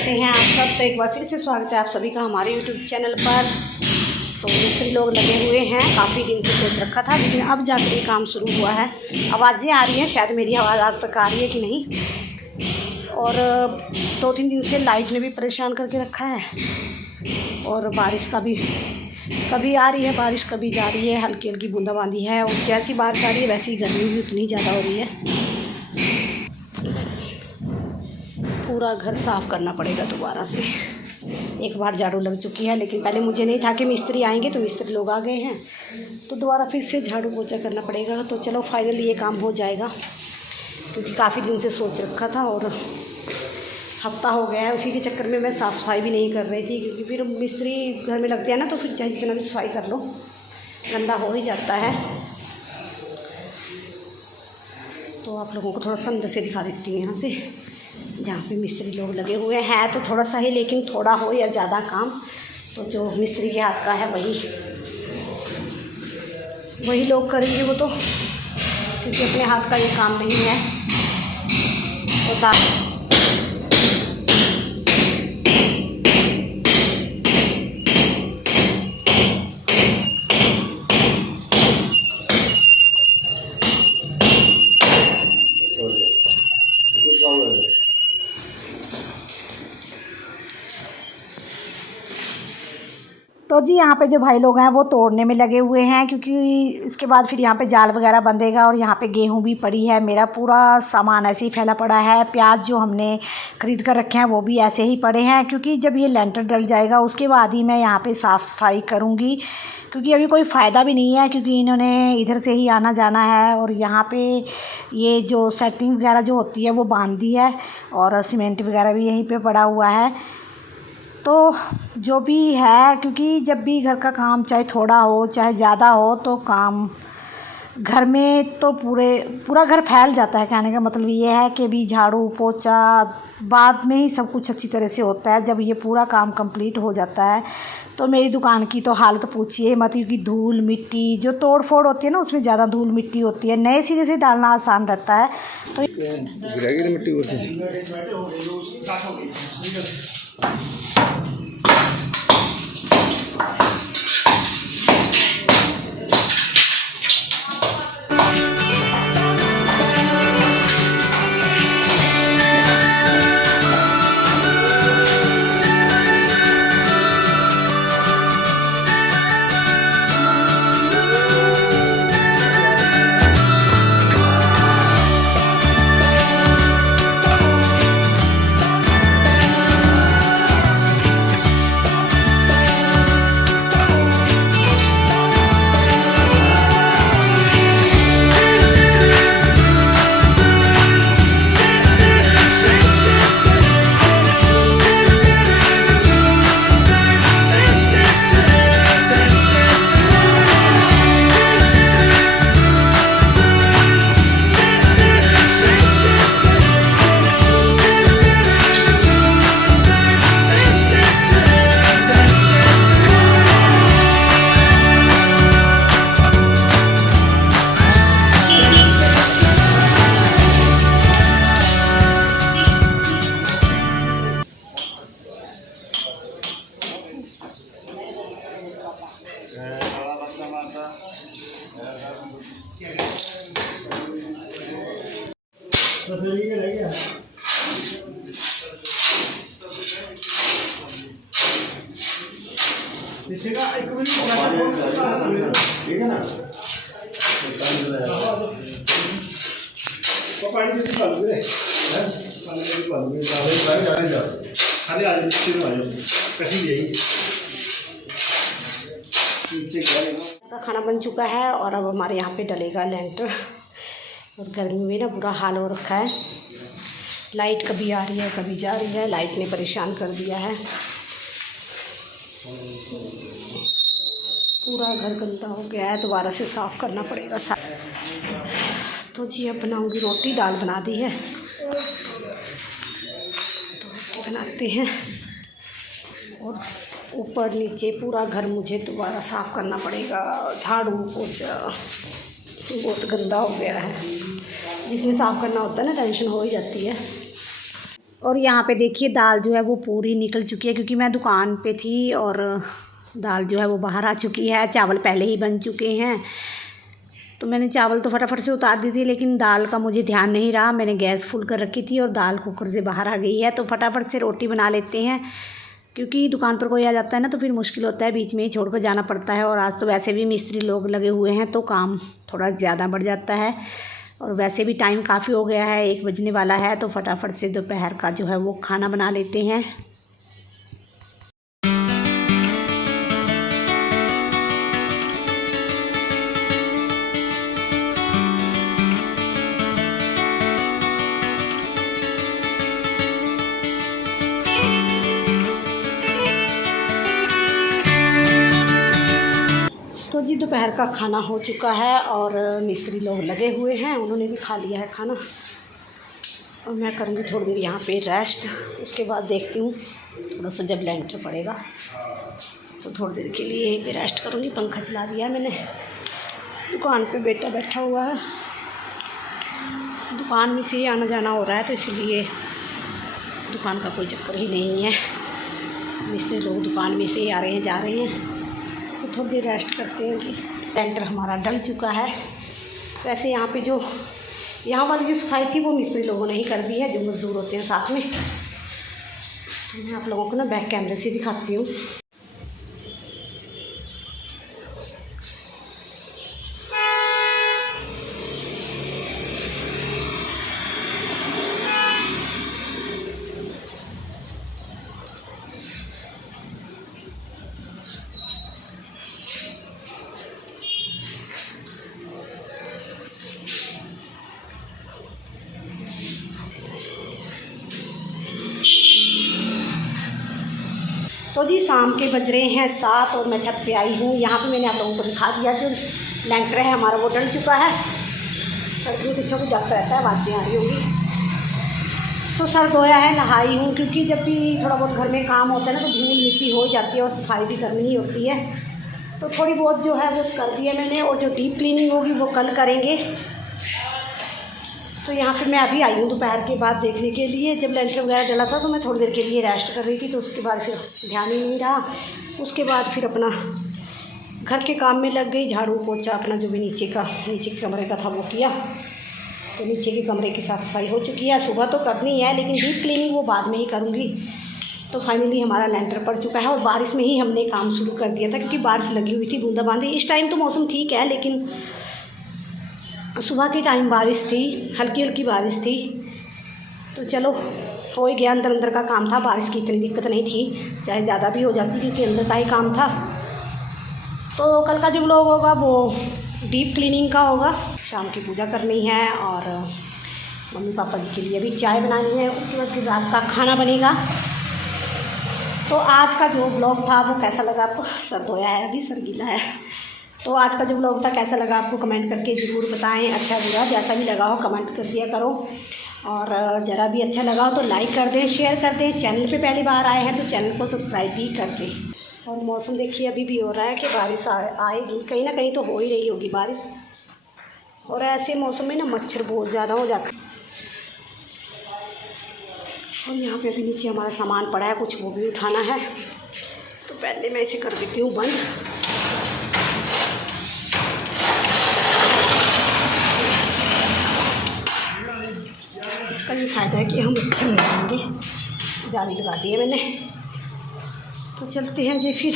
कैसे हैं आप सब। तो एक बार फिर से स्वागत है आप सभी का हमारे यूट्यूब चैनल पर। तो मिस्त्री लोग लगे हुए हैं, काफ़ी दिन से सोच रखा था लेकिन अब जाकर ये काम शुरू हुआ है। आवाज़ें आ रही हैं, शायद मेरी आवाज़ आप तक आ रही है कि नहीं। और 2-3 दिन से लाइट ने भी परेशान करके रखा है और बारिश का भी कभी आ रही है बारिश, कभी जा रही है, हल्की हल्की बूंदाबांदी है। और जैसी बारिश आ रही है वैसी गर्मी भी उतनी ज़्यादा हो रही है। पूरा घर साफ़ करना पड़ेगा दोबारा से। एक बार झाड़ू लग चुकी है लेकिन पहले मुझे नहीं था कि मिस्त्री आएंगे, तो मिस्त्री लोग आ गए हैं तो दोबारा फिर से झाड़ू पोछा करना पड़ेगा। तो चलो फाइनली ये काम हो जाएगा, क्योंकि काफ़ी दिन से सोच रखा था और हफ्ता हो गया है। उसी के चक्कर में मैं साफ़ सफाई भी नहीं कर रही थी, क्योंकि फिर मिस्त्री घर में लगते हैं ना, तो फिर चाहे जितना भी सफाई कर लो गंदा हो ही जाता है। तो आप लोगों को थोड़ा सा अंदर से दिखा देती हूँ यहाँ से, जहाँ पे मिस्त्री लोग लगे हुए हैं। तो थोड़ा सा ही, लेकिन थोड़ा हो या ज़्यादा काम तो जो मिस्त्री के हाथ का है वही लोग करेंगे वो तो, क्योंकि अपने हाथ का ये काम नहीं है होता। तो जी यहाँ पे जो भाई लोग हैं वो तोड़ने में लगे हुए हैं, क्योंकि इसके बाद फिर यहाँ पे जाल वगैरह बंधेगा। और यहाँ पे गेहूं भी पड़ी है, मेरा पूरा सामान ऐसे ही फैला पड़ा है। प्याज जो हमने ख़रीद कर रखे हैं वो भी ऐसे ही पड़े हैं, क्योंकि जब ये लेंटर डल जाएगा उसके बाद ही मैं यहाँ पे साफ़ सफाई करूँगी, क्योंकि अभी कोई फ़ायदा भी नहीं है, क्योंकि इन्होंने इधर से ही आना जाना है। और यहाँ पे ये जो सेटिंग वगैरह जो होती है वो बांध दी है, और सीमेंट वगैरह भी यहीं पे पड़ा हुआ है। तो जो भी है, क्योंकि जब भी घर का काम चाहे थोड़ा हो चाहे ज़्यादा हो, तो काम घर में तो पूरा घर फैल जाता है। कहने का मतलब ये है कि भी झाड़ू पोछा बाद में ही सब कुछ अच्छी तरह से होता है, जब ये पूरा काम कंप्लीट हो जाता है। तो मेरी दुकान की तो हालत पूछिए मत, क्योंकि धूल मिट्टी जो तोड़ फोड़ होती है ना, उसमें ज़्यादा धूल मिट्टी होती है। नए सिरे से डालना आसान रहता है। तो ठीक है ना, तो पानी से निकाल दे हैं, पानी से निकाल दे, जाने जा खाली आ जाए, सिर आ जाए कैसी यही नीचे का खाना बन चुका है। और अब हमारे यहाँ पे डलेगा लेंटर। और गर्मी में ना बुरा हाल हो रखा है, लाइट कभी आ रही है कभी जा रही है, लाइट ने परेशान कर दिया है। पूरा घर गंदा हो गया है, दोबारा से साफ़ करना पड़ेगा। तो जी अब बनाऊंगी रोटी, दाल बना दी है तो रोटी बनाते हैं। और ऊपर नीचे पूरा घर मुझे दोबारा साफ़ करना पड़ेगा, झाड़ू पोछा बहुत गंदा हो गया है। जिसमें साफ़ करना होता है ना, टेंशन हो ही जाती है। और यहाँ पे देखिए दाल जो है वो पूरी निकल चुकी है, क्योंकि मैं दुकान पे थी और दाल जो है वो बाहर आ चुकी है। चावल पहले ही बन चुके हैं, तो मैंने चावल तो फटाफट से उतार दी थी, लेकिन दाल का मुझे ध्यान नहीं रहा। मैंने गैस फुल कर रखी थी और दाल कुकर से बाहर आ गई है, तो फटाफट से रोटी बना लेते हैं, क्योंकि दुकान पर कोई आ जाता है ना तो फिर मुश्किल होता है, बीच में ही छोड़ कर जाना पड़ता है। और आज तो वैसे भी मिस्त्री लोग लगे हुए हैं तो काम थोड़ा ज़्यादा बढ़ जाता है, और वैसे भी टाइम काफ़ी हो गया है, 1 बजने वाला है, तो फटाफट से दोपहर का जो है वो खाना बना लेते हैं। तो जी दोपहर का खाना हो चुका है और मिस्त्री लोग लगे हुए हैं, उन्होंने भी खा लिया है खाना, और मैं करूँगी थोड़ी देर यहाँ पे रेस्ट। उसके बाद देखती हूँ थोड़ा सा जब लेंटर पड़ेगा तो थोड़ी देर के लिए यहीं पे रेस्ट करूँगी। पंखा चला दिया है मैंने। दुकान पे बेटा बैठा हुआ है, दुकान में से ही आना जाना हो रहा है, तो इसलिए दुकान का कोई चक्कर ही नहीं है। मिस्त्री लोग दुकान में से ही आ रहे हैं जा रहे हैं, तो थोड़ी देर रेस्ट करते हैं कि लेंटर हमारा डल चुका है। वैसे यहाँ पे जो यहाँ वाली जो सफाई थी वो मिस्त्री लोगों ने ही कर दी है, जो मज़दूर होते हैं साथ में। तो मैं आप लोगों को ना बैक कैमरे से दिखाती हूँ। तो जी शाम के बज रहे हैं 7 और मैं छत पे आई हूँ। यहाँ पे मैंने आप लोगों को दिखा दिया जो लेंटर है हमारा वो डल चुका है। सर्दियों के कुछ जाता रहता है, आवाज़ें आ रही होंगी। तो सर धोया है, नहाई हूँ, क्योंकि जब भी थोड़ा बहुत घर में काम होता है ना तो धूल मिट्टी हो जाती है और सफाई भी करनी ही होती है। तो थोड़ी बहुत जो है वो कर दी है मैंने, और जो डीप क्लीनिंग होगी वो कल करेंगे। तो यहाँ पे मैं अभी आई हूँ दोपहर के बाद देखने के लिए। जब लेंटर वगैरह डला था तो मैं थोड़ी देर के लिए रेस्ट कर रही थी, तो उसके बाद फिर ध्यान ही नहीं रहा। उसके बाद फिर अपना घर के काम में लग गई, झाड़ू पोछा अपना जो भी नीचे के कमरे का था वो किया। तो नीचे के कमरे की साफ़ सफाई हो चुकी है। सुबह तो करनी है, लेकिन डीप क्लीनिंग वो बाद में ही करूँगी। तो फाइनली हमारा लेंटर पड़ चुका है, और बारिश में ही हमने काम शुरू कर दिया था, क्योंकि बारिश लगी हुई थी बूंदाबांदी। इस टाइम तो मौसम ठीक है, लेकिन सुबह के टाइम बारिश थी, हल्की हल्की बारिश थी। तो चलो हो ही गया, अंदर अंदर का काम था, बारिश की इतनी दिक्कत नहीं थी, चाहे ज़्यादा भी हो जाती क्योंकि अंदर का ही काम था। तो कल का जो व्लॉग होगा वो डीप क्लीनिंग का होगा। शाम की पूजा करनी है और मम्मी पापा जी के लिए भी चाय बनानी है, उसके बाद फिर रात का खाना बनेगा। तो आज का जो व्लॉग था वो कैसा लगा आपको? सर धोया है, अभी सर गीला है। तो आज का जो व्लॉग था कैसा लगा आपको कमेंट करके ज़रूर बताएं। अच्छा बुरा जैसा भी लगा हो कमेंट कर दिया करो, और ज़रा भी अच्छा लगा हो तो लाइक कर दें, शेयर कर दें। चैनल पे पहली बार आए हैं तो चैनल को सब्सक्राइब भी कर दें। और मौसम देखिए अभी भी हो रहा है कि बारिश आएगी, कहीं ना कहीं तो हो ही रही होगी बारिश। और ऐसे मौसम में ना मच्छर बहुत ज़्यादा हो जाता है। और यहाँ पे अभी नीचे हमारा सामान पड़ा है कुछ, वो भी उठाना है। तो पहले मैं इसे कर देती हूँ बंद। इसका ये फ़ायदा है कि हम अच्छे नहीं रहेंगे। जाली लगा दी है मैंने। तो चलते हैं जी, फिर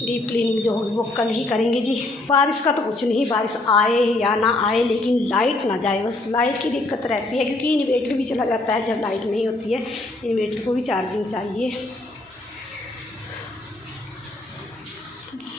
डीप क्लीनिंग जो होगी वो कल ही करेंगे जी। बारिश का तो कुछ नहीं, बारिश आए या ना आए, लेकिन लाइट ना जाए, बस लाइट की दिक्कत रहती है, क्योंकि इन्वर्टर भी चला जाता है जब लाइट नहीं होती है। इन्वर्टर को भी चार्जिंग चाहिए।